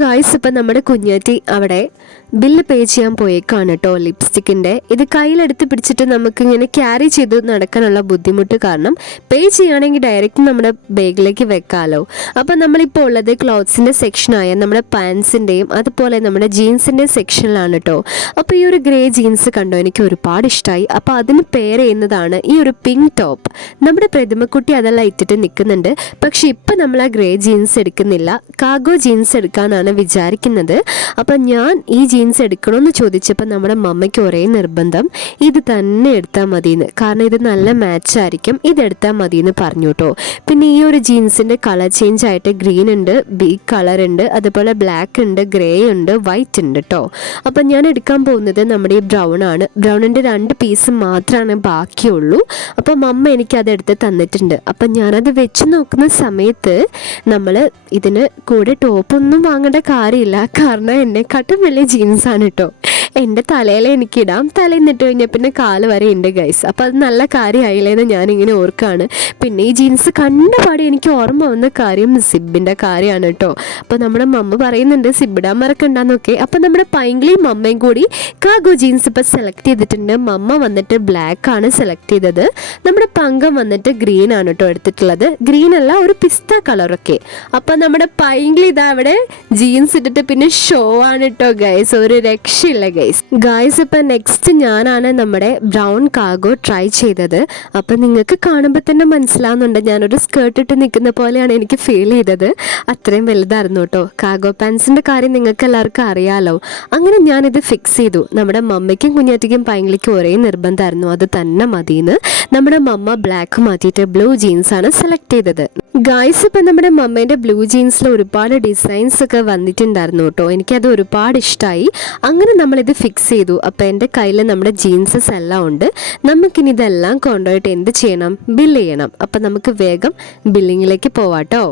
Guys, ഇപ്പം നമ്മുടെ കുഞ്ഞാറ്റി അവിടെ ബില്ല് പേ ചെയ്യാൻ പോയേക്കാണ് കേട്ടോ ലിപ്സ്റ്റിക്കിൻ്റെ. ഇത് കയ്യിലെടുത്ത് പിടിച്ചിട്ട് നമുക്കിങ്ങനെ ക്യാരി ചെയ്ത് നടക്കാനുള്ള ബുദ്ധിമുട്ട് കാരണം പേ ചെയ്യുകയാണെങ്കിൽ ഡയറക്റ്റ് നമ്മുടെ ബാഗിലേക്ക് വെക്കാമല്ലോ. അപ്പോൾ നമ്മളിപ്പോൾ ഉള്ളത് ക്ലോത്ത്സിൻ്റെ സെക്ഷനായ നമ്മുടെ പാൻസിൻ്റെയും അതുപോലെ നമ്മുടെ ജീൻസിൻ്റെ സെക്ഷനിലാണ് കേട്ടോ. അപ്പോൾ ഈ ഒരു ഗ്രേ ജീൻസ് കണ്ടോ, എനിക്ക് ഒരുപാട് ഇഷ്ടമായി. അപ്പോൾ അതിന് പെയർ ചെയ്യുന്നതാണ് ഈ ഒരു പിങ്ക് ടോപ്പ്. നമ്മുടെ പ്രതിമക്കുട്ടി അതെല്ലാം ഇട്ടിട്ട് നിൽക്കുന്നുണ്ട്. പക്ഷെ ഇപ്പം നമ്മൾ ആ ഗ്രേ ജീൻസ് എടുക്കുന്നില്ല, കാർഗോ ജീൻസ് എടുക്കാനാണ് വിചാരിക്കുന്നത്. അപ്പം ഞാൻ ഈ ജീൻസ് എടുക്കണമെന്ന് ചോദിച്ചപ്പോൾ നമ്മുടെ മമ്മയ്ക്ക് ഒരേ നിർബന്ധം ഇത് തന്നെ എടുത്താൽ മതിയെന്ന്. കാരണം ഇത് നല്ല മാച്ചായിരിക്കും, ഇതെടുത്താൽ മതിയെന്ന് പറഞ്ഞു കേട്ടോ. പിന്നെ ഈ ഒരു ജീൻസിൻ്റെ കളർ ചേഞ്ച് ആയിട്ട് ഗ്രീൻ ഉണ്ട്, ബിഗ് കളർ ഉണ്ട്, അതുപോലെ ബ്ലാക്ക് ഉണ്ട്, ഗ്രേ ഉണ്ട്, വൈറ്റ് ഉണ്ട് കേട്ടോ. അപ്പം ഞാൻ എടുക്കാൻ പോകുന്നത് നമ്മുടെ ഈ ബ്രൗൺ ആണ്. ബ്രൗണിൻ്റെ 2 പീസ് മാത്രമാണ് ബാക്കിയുള്ളൂ. അപ്പം മമ്മ എനിക്കതെടുത്ത് തന്നിട്ടുണ്ട്. അപ്പം ഞാനത് വെച്ച് നോക്കുന്ന സമയത്ത് നമ്മൾ ഇതിന് കൂടെ ടോപ്പൊന്നും വാങ്ങേണ്ട കാര്യമില്ല. കാരണം എന്നെക്കാട്ടും വലിയ ജീൻസാണ് കേട്ടോ. എൻ്റെ തലയിൽ എനിക്കിടാം, തലേന്നിട്ട് കഴിഞ്ഞാൽ പിന്നെ കാല് വരെ ഉണ്ട് ഗൈസ്. അപ്പോൾ അത് നല്ല കാര്യമായില്ലേന്ന് ഞാനിങ്ങനെ ഓർക്കാണ്. പിന്നെ ഈ ജീൻസ് കണ്ടപാടി എനിക്ക് ഓർമ്മ വന്ന കാര്യം സിബിൻ്റെ കാര്യമാണ് കേട്ടോ. അപ്പോൾ നമ്മുടെ മമ്മ പറയുന്നുണ്ട് സിബിടാൻ മറക്കണ്ടെന്നൊക്കെ. അപ്പോൾ നമ്മുടെ പൈങ്കിളിയും മമ്മയും കൂടി കാർഗോ ജീൻസ് ഇപ്പോൾ സെലക്ട് ചെയ്തിട്ടുണ്ട്. മമ്മ വന്നിട്ട് ബ്ലാക്ക് ആണ് സെലക്ട് ചെയ്തത്. നമ്മുടെ പങ്കം വന്നിട്ട് ഗ്രീൻ ആണ് കേട്ടോ എടുത്തിട്ടുള്ളത്. ഗ്രീൻ അല്ല, ഒരു പിസ്ത കളറൊക്കെ. അപ്പോൾ നമ്മുടെ പൈങ്കിളി ഇതാ അവിടെ ജീൻസ് ഇട്ടിട്ട് പിന്നെ ഷോ ആണ് കേട്ടോ ഗൈസ്, ഒരു രക്ഷയില്ല ഗൈസ്. ഇപ്പം നെക്സ്റ്റ് ഞാനാണ് നമ്മുടെ ബ്രൗൺ കാർഗോ ട്രൈ ചെയ്തത്. അപ്പം നിങ്ങൾക്ക് കാണുമ്പോൾ തന്നെ മനസ്സിലാവുന്നുണ്ട്, ഞാനൊരു സ്കേർട്ട് ഇട്ട് നിൽക്കുന്ന പോലെയാണ് എനിക്ക് ഫീൽ ചെയ്തത്. അത്രയും വലുതായിരുന്നു കേട്ടോ. കാർഗോ പാൻസിൻ്റെ കാര്യം നിങ്ങൾക്ക് എല്ലാവർക്കും അറിയാമല്ലോ. അങ്ങനെ ഞാനിത് ഫിക്സ് ചെയ്തു. നമ്മുടെ മമ്മയ്ക്കും കുഞ്ഞാറ്റിക്കും പൈങ്കിളിക്കും ഒരേ നിർബന്ധമായിരുന്നു, അത് തന്നെ മതിയെന്ന്. നമ്മുടെ മമ്മ ബ്ലാക്ക് മാറ്റിയിട്ട് ബ്ലൂ ജീൻസാണ് സെലക്ട് ചെയ്തത്. ഗൈസ്, ഇപ്പം നമ്മുടെ മമ്മേൻ്റെ ബ്ലൂ ജീൻസിൽ ഒരുപാട് ഡിസൈൻസ് ഒക്കെ വന്നിട്ടുണ്ടായിരുന്നു കേട്ടോ. എനിക്കത് ഒരുപാട് ഇഷ്ടമായി. അങ്ങനെ നമ്മളിത് ഫിക്സ് ചെയ്തു. അപ്പോൾ എൻ്റെ കയ്യിൽ നമ്മുടെ ജീൻസസ് എല്ലാം ഉണ്ട്. നമുക്കിനി ഇതെല്ലാം കൊണ്ടുപോയിട്ട് എന്ത് ചെയ്യണം, ബില്ല് ചെയ്യണം. അപ്പം നമുക്ക് വേഗം ബില്ലിങ്ങിലേക്ക് പോവാട്ടോ.